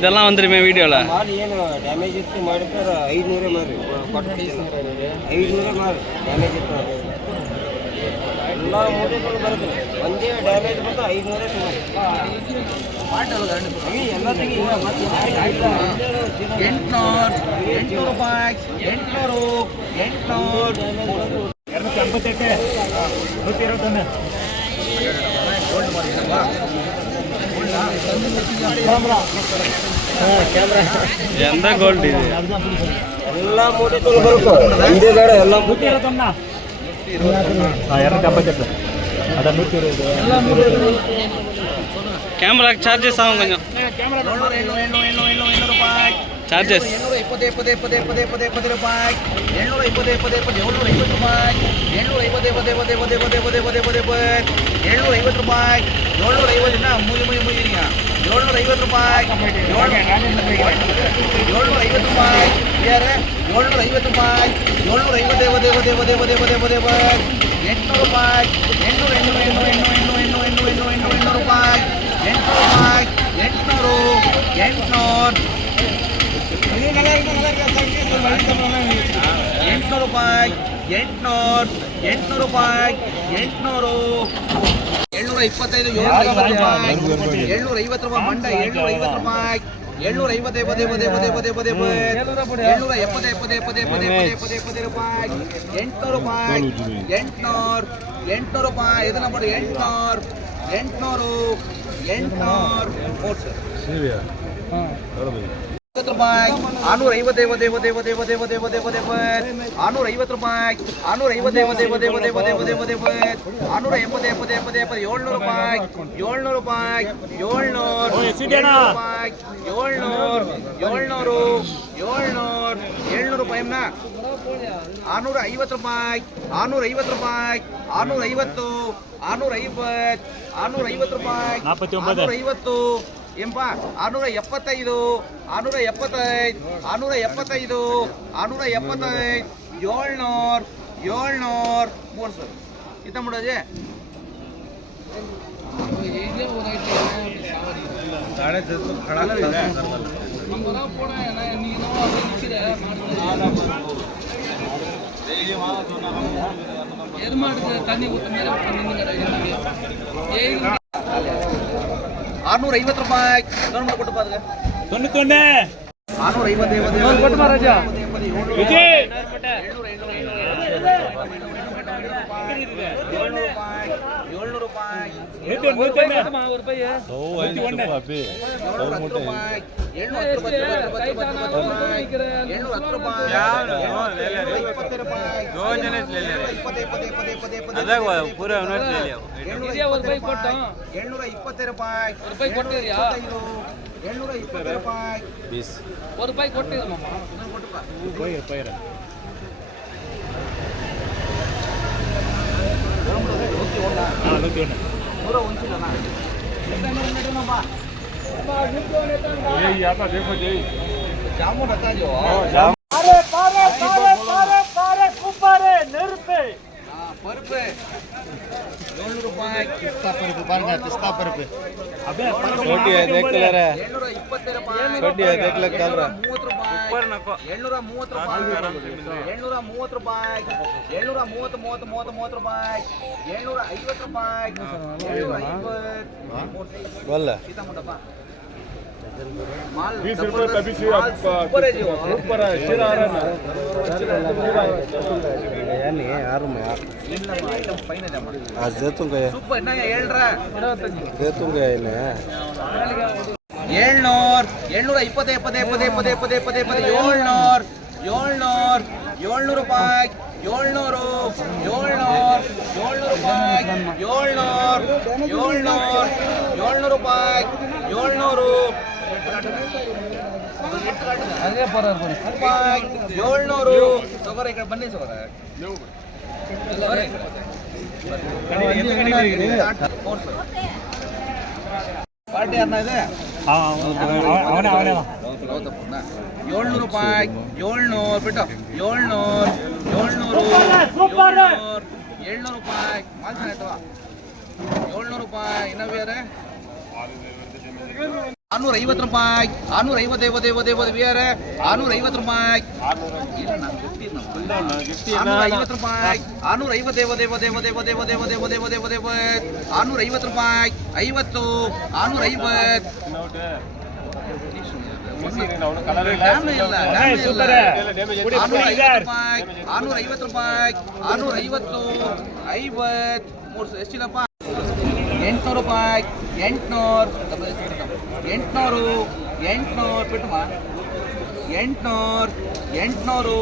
இதெல்லாம் ಒಂದ್ರಿ ಮೇ ವಿಡಿಯೋ ಏನು ಡ್ಯಾಮೇಜ್ ಇತ್ತು ಮಾಡಿದ್ರೆ ಐದುನೂರೇ ಮಾರಿ. ಐದುನೂರೇ ಮಾರಿ ಡ್ಯಾಮೇಜ್ ಇತ್ತು ಒಂದೇ ಡ್ಯಾಮೇಜ್ ಐದುನೂರೇ ಎಲ್ಲ ಎಂಟ್ನೂರು ರೂಪಾಯಿ ಎಂತ ಗೋಲ್ಡ್ ಇದೆ ಎಲ್ಲ ಮೂಟಿ ತುಳು ಬರುತ್ತೆ ಒಂದೇ ಬೇಡ ಎಲ್ಲ ಮೂಟಿ ಇರುತ್ತಮ್ಮ ಎರಡು ಎಂಬತ್ತೆಟ್ಟು ಅದ ನೂറ്റി ಇರೋದು ಕ್ಯಾಮ್ರಾಗೆ ಚಾರ್ಜಸ್ ಆಗ ಚಾರ್ಜಸ್ ಏಳ್ನೂರ ಇಪ್ಪತ್ತು ಇಪ್ಪತ್ತು ಇಪ್ಪತ್ತು ಇಪ್ಪತ್ತು ಇಪ್ಪತ್ತು ಇಪ್ಪತ್ತು ರೂಪಾಯಿ ಏಳ್ನೂರ ಇಪ್ಪತ್ತು ಇಪ್ಪತ್ತು ಇಪ್ಪತ್ತು ಏಳ್ನೂರ ಐವತ್ತು ರೂಪಾಯಿ ಏಳ್ನೂರ ಐವತ್ತು ಇಪ್ಪತ್ತು ಇಪ್ಪತ್ತು ಇಪ್ಪತ್ತು ಇಪ್ಪತ್ತು ಇಪ್ಪತ್ತು ಇಪ್ಪತ್ತು ಇಪ್ಪತ್ತು ಏಳ್ನೂರ ಐವತ್ತು ರೂಪಾಯಿ ಏಳ್ನೂರ ಐವತ್ತಿನ ಮುಗಿ ಮುಗಿ ಮುಗಿದೀಗ ಏಳ್ನೂರ ಐವತ್ತು ರೂಪಾಯಿ ಏಳ್ನೂರ ಐವತ್ತು ರೂಪಾಯಿ ಯಾರೇ ಏಳ್ನೂರ ಐವತ್ತು ರೂಪಾಯಿ ಏಳ್ನೂರ ಐವತ್ತು ಐವತ್ತು ಐವತ್ತು ಐವತ್ತು ಐವತ್ತು ಐವತ್ತು ಐವತ್ತು ಐವತ್ತು ಎಂಟ್ನೂರು ರೂಪಾಯಿ ಎಂಟ್ನೂರು ರೂಪಾಯಿ ಎಂಟ್ನೂರು ಎಂಟ್ನೂರು ರೂಪಾಯಿ ಎಂಟ್ನೂರು ಏಳ್ನೂರ ಇಪ್ಪತ್ತೈದು ಏಳ್ನೂರ ಐವತ್ತು ರೂಪಾಯಿ ಮಂಡ ಏಳ್ನೂರ ಐವತ್ತು ರೂಪಾಯಿ ಏಳ್ನೂರ ಐವತ್ತು ಐವತ್ತು ಐವತ್ತು ಐವತ್ತು ಐವತ್ತು ಐವತ್ತು ಐವತ್ತು ಏಳ್ನೂರ ಎಪ್ಪತ್ತು ಎಪ್ಪತ್ತು ಎಪ್ಪತ್ತು ಎಪ್ಪತ್ತು ಎಪ್ಪತ್ತು ಎಪ್ಪತ್ತು ಎಪ್ಪತ್ತು ರೂಪಾಯಿ ಎಂಟ್ನೂರು ರೂಪಾಯಿ ಎಂಟ್ನೂರು ಎಂಟ್ನೂರು ರೂಪಾಯಿ ಇದು ನಂಬರ್ ಎಂಟ್ನೂರು ಎಂಟ್ನೂರು ಎಂಟ್ನೂರು ಮೂರು ಸರ್ ಐವತ್ತು ರೂಪಾಯಿ ಆನೂರ ಐವತ್ತು ಐವತ್ತು ಐವತ್ತು ಐವತ್ತು ಐವತ್ತು ಐವತ್ತು ಐವತ್ತು ಐವತ್ತು ಐವತ್ತು ಆನೂರ ಐವತ್ತು ರೂಪಾಯಿ ಆನೂರ ಐವತ್ತು ಐವತ್ತು ಐವತ್ತು ಐವತ್ತು ಐವತ್ತು ಐವತ್ತು ಐವತ್ತು ಐವತ್ತು ಆನೂರ ಎಂಬತ್ತು ಎಂಬತ್ತು ಎಂಬತ್ತು ಎಪ್ಪತ್ತು ಏಳ್ನೂರು ರೂಪಾಯಿ ಏಳ್ನೂರು ರೂಪಾಯಿ ಏಳ್ನೂರು ರೂಪಾಯಿ ಏಳ್ನೂರು ಏಳ್ನೂರು ಏಳ್ನೂರು ಏಳ್ನೂರು ರೂಪಾಯಿ ಅಮ್ಮ ಆನೂರ ಐವತ್ತು ರೂಪಾಯಿ ಆನೂರ ಐವತ್ತು ರೂಪಾಯಿ ಆನೂರ ಐವತ್ತು ಆನೂರ ಐವತ್ತು ಆನೂರ ಐವತ್ತು ರೂಪಾಯಿ ಐವತ್ತು ಎಂಬ ಆರುನೂರ ಎಪ್ಪತ್ತೈದು ಆರುನೂರ ಎಪ್ಪತ್ತೈದು ಆರುನೂರ ಎಪ್ಪತ್ತೈದು ಆರುನೂರ ಎಪ್ಪತ್ತೈದು ಏಳ್ನೂರು ಏಳ್ನೂರು ಮೂರು ಸಾವಿರ ಇತ್ತ ಮಾಡೋದು ಏನ್ ಮಾಡ್ತಾರೆ ತಣ್ಣಿ ಗೊತ್ತ ಮೇಲೆ ಅರ್ನೂರ ಐವತ್ತು ರೂಪಾಯಿ ಗೌರ್ಮೆಂಟ್ ಕೊಟ್ಟು ಪಾದ್ರೆ ತೊಂಬತ್ತೊಂದೆ ಆರ್ನೂರ ಐವತ್ತೈವತ್ತು ಕೊಟ್ಟು ಮಹಾರಾಜ ವಿಜಯ್ ಏಳ್ನೂರು ರೂಪಾಯಿ ರೂಪಾಯಿ ಇಪ್ಪತ್ತೈದು ರೂಪಾಯಿ ರೂಪಾಯಿ ಕೊಟ್ಟಿದ್ಯಾ ರೂಪಾಯಿ ಇಪ್ಪತ್ತು ರೂಪಾಯಿ ರೂಪಾಯಿ ಕೊಟ್ಟಿದ್ರಮ್ಮ பருப்பு ஏழ்நூறு ரூபாய் பிஸ்தா பருப்பு பாருங்க பிஸ்தா பருப்பு அப்படியே ರೂಪಾಯಿ. ಏಳ್ನೂರ ಮೂವತ್ತು ರೂಪಾಯಿ. ಮೂವತ್ತು ರೂಪಾಯಿ. ಮೂವತ್ತು ಐವತ್ತು ರೂಪಾಯಿ. ಜೇತುಂಗ ಏಳ್ನೂರ್ ಏಳ್ನೂರ ಇಪ್ಪತ್ತೇ ಪದೇ ಪದೇ ಪದೇ ಪದೇ ಪದೇ ಪದೇ ಏಳ್ನೂರ್ ಏಳ್ನೂರ್ ಏಳ್ನೂರು ರೂಪಾಯಿ ಏಳ್ನೂರು ಏಳ್ನೂರ್ ಏಳ್ನೂರು ರೂಪಾಯಿ ಏಳ್ನೂರ್ ಏಳ್ನೂರ್ ಏಳ್ನೂರು ರೂಪಾಯಿ ಏಳ್ನೂರು. ರೂಪಾಯಿ ಏಳ್ನೂರು. ಸೊಗರ ಈ ಕಡೆ ಬನ್ನಿ. ಸೊಗರ. ಪಾರ್ಟಿ ಅನ್ನ ಇದೆ? ಏಳ್ನೂರು ರೂಪಾಯಿ ಏಳ್ನೂರು ಬಿಟ್ಟು ಏಳ್ನೂರು ಏಳ್ನೂರು ಏಳ್ನೂರು ಏಳ್ನೂರು ರೂಪಾಯಿ. ಮಾಲ್ಸನ ಆಯ್ತವ? ಏಳ್ನೂರು ರೂಪಾಯಿ ಇನ್ನ ಬೇರೆ ಆರ್ನೂರ ಐವತ್ತು ರೂಪಾಯಿ ಆರ್ನೂರ ಐವತ್ತು ಐವತ್ತು ಐವತ್ತು ಐವತ್ತು ಬೇರೆ ಆರ್ನೂರ ಐವತ್ತು ರೂಪಾಯಿ. ಆರ್ನೂರ ಐವತ್ತು ರೂಪಾಯಿ ಆರ್ನೂರ ಐವತ್ತು ಐವತ್ತು ಐವತ್ತು ಐವತ್ತು ಐವತ್ತು ಐವತ್ತು ಐವತ್ತು ಐವತ್ತು ಐವತ್ತು ಐವತ್ತು ಐವತ್ತು ಆರ್ನೂರ ಐವತ್ತು ರೂಪಾಯಿ ಐವತ್ತು ಆರ್ನೂರ ಐವತ್ತು ಆರ್ನೂರ ಐವತ್ತು ರೂಪಾಯಿ ಆರ್ನೂರ ಐವತ್ತು ಐವತ್ತು ಮೂರು ಎಷ್ಟಿಲ್ಲಪ್ಪ ಎಂಟ್ನೂರು ರೂಪಾಯಿ ಎಂಟ್ನೂರು ಎಂಟ್ನೂರು ಎಂಟ್ನೂರು ಬಿಟ್ಟಮ್ಮ ಎಂಟ್ನೂರು ಎಂಟ್ನೂರು.